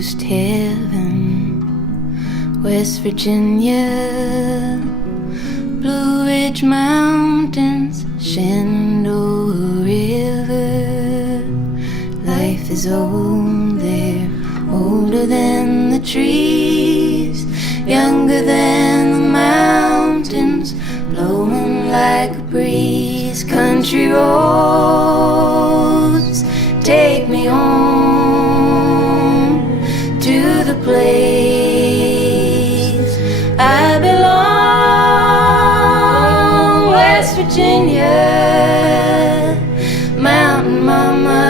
coast heaven, West Virginia, Blue Ridge Mountains, Shenandoah River. Life is old there, older than the trees, younger than the mountains, blowing like a breeze. Country roads, take me home to the place I belong. West Virginia, mountain mama,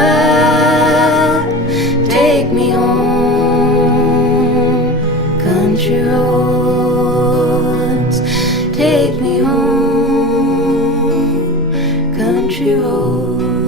take me home. Country roads, take me home. Country roads.